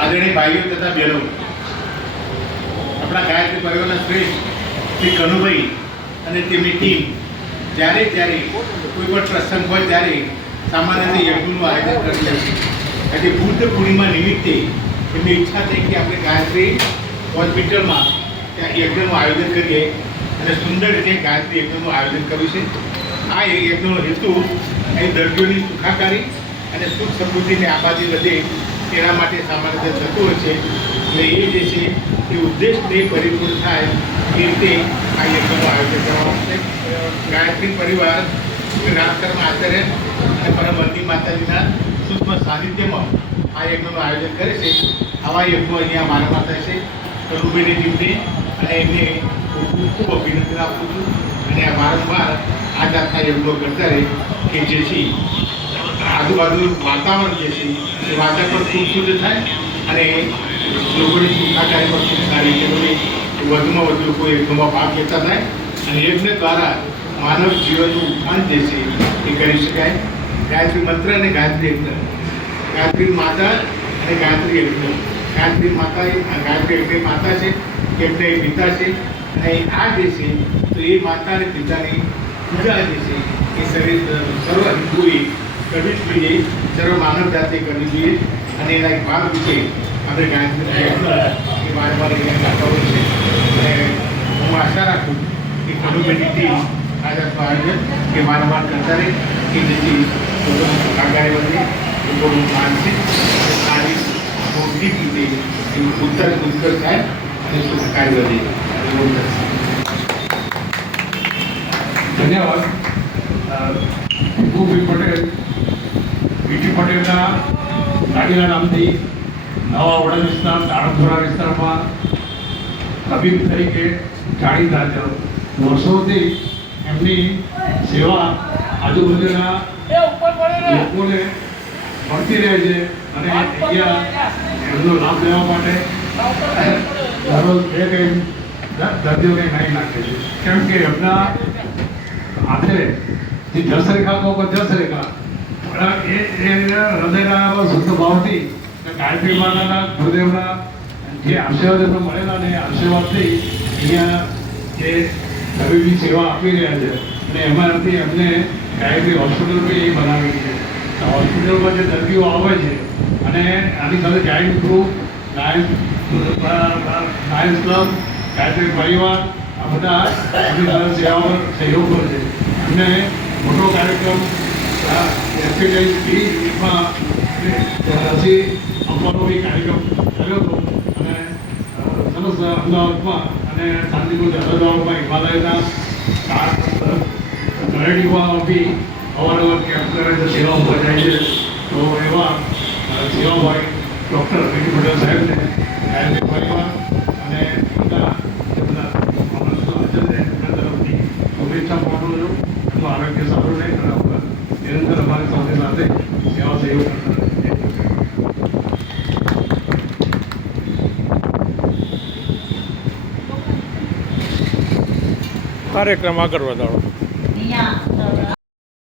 આદરણીય ભાઈઓ તથા બહેનો, આપણા ગાયત્રી પરિવારના શ્રેષ્ઠ શ્રી કનુભાઈ અને તેમની ટીમ જ્યારે કોઈ પણ પ્રસંગ હોય ત્યારે સામાન્ય રીતે યજ્ઞનું આયોજન કરી લે છે. આજે બુદ્ધ પૂર્ણિમા નિમિત્તે એમની ઈચ્છા થઈ કે આપણે ગાયત્રી હોસ્પિટલમાં ત્યાં યજ્ઞનું આયોજન કરીએ અને સુંદર રીતે ગાયત્રી યજ્ઞનું આયોજન કર્યું છે. આ યજ્ઞનો હેતુ અહીં દર્દીઓની સુખાકારી અને સુખ સમૃદ્ધિને આબાદી વધે તેના માટે સામાન્ય રીતે થતું હોય છે. એટલે એ જે છે એ ઉદ્દેશને પરિપૂર્ણ થાય એ રીતે આ યજ્ઞનું આયોજન કરવામાં આવશે. ગાયત્રી પરિવાર રાજકર્મ આચાર્ય અને પરમવતી માતાજીના સૂક્ષ્મ સાનિધ્યમાં આ યજ્ઞનું આયોજન કરે છે. આવા યજ્ઞો અહીંયા મારામાં થાય છે. કનુભાઈની ટીમને અને એમને ખૂબ અભિનંદન આપું છું અને આ વારંવાર આ જાતના યજ્ઞો કરતા રહે કે જેથી આજુબાજુનું વાતાવરણ જે છે એ વાતાવરણ ખૂબ શુદ્ધ થાય અને લોકોની સુખાકારી પણ ખૂબ સારી રીતે વધુમાં વધુ લોકો યજ્ઞમાં ભાગ લેતા થાય અને યજ્ઞ દ્વારા માનવ જીવનનું ઉત્થાન જે છે એ કરી શકાય. ગાયત્રી મંત્ર અને ગાયત્રી યજ્ઞ, ગાયત્રી માતા અને ગાયત્રી યજ્ઞ. ગાયત્રી માતા એ ગાયત્રી યજ્ઞ માતા છે, યજ્ઞ એ પિતા છે અને આ જે છે તો એ માતા અને પિતાની પૂજા જે છે એ શરીર સર્વ હિન્દુએ કરવી જ જોઈએ, સર્વ માનવ જાતે કરવી જોઈએ અને એના એક ભાગ રૂપે આપણે ગાયત્રી યજ્ઞ એ વારંવાર અહીંયા કરતા હોય છે. અને હું આશા રાખું કે કનુભાઈની ટીમ આયોજન કે વારંવાર કરતા રહે કે જેથી લોકોનું સુખાકારી વધે, લોકોનું માનસિક શારીરિક બૌદ્ધિક રીતે ઉત્તર થાય અને સુખાકારી વધે. ધન્યવાદ. ભીખુભાઈ પટેલ, બીટી પટેલના દાદીના નામથી નવા વડા વિસ્તાર દાણપુરા વિસ્તારમાં તબીબ તરીકે જાણીતા છે. વર્ષોથી એમની સેવા આજુબાજુના લોકોને મળતી રહે છે અને અહીંયા એમનો લાભ લેવા માટે દરરોજ બે કંઈ દર્દીઓને નહીં નાખે છે. કેમ કે એમના હાથે જે જસરેખા કહો જસરેખા એ હૃદયના શુદ્ધ ભાવથી ગાયત્રી માતાના ગુરુદેવના જે આશીર્વાદ એમને મળેલા ને આશીર્વાદથી અહીંયા જે તબીબી સેવા આપી રહ્યા છે અને એમાંથી એમને ગાયત્રી હોસ્પિટલ બી એ બનાવી છે. હોસ્પિટલમાં જે દર્દીઓ આવે છે અને આની સાથે જાઈન્ટ ગ્રુપ, લાયન્સ ક્લબ, ગાયત્રી પરિવાર આ બધા એમની સાથે સેવાઓ સહયોગ કરે છે. અને મોટો કાર્યક્રમ એપ્રિલમાં રસી આપવાનો બી કાર્યક્રમ કર્યો હતો અને સરસ અમદાવાદમાં અને શાંતિપુર જલાદાવાદમાં હિમાલયના તળેટીમાં બી અવારનવાર કેમ્પ કરે છે, સેવાઓ બજાય છે. તો એવા સેવાભાઈ ડૉક્ટર બીટી પટેલ સાહેબને ગાયત્રી પરિવાર અને બધા તરફથી શુભેચ્છા પાઠવું છું. એમનું આરોગ્ય સારું રહે અને નિરંતર અમારી સાથે સાથે સેવા સહયોગ કરતા રહે. કાર્યક્રમ આગળ વધારો.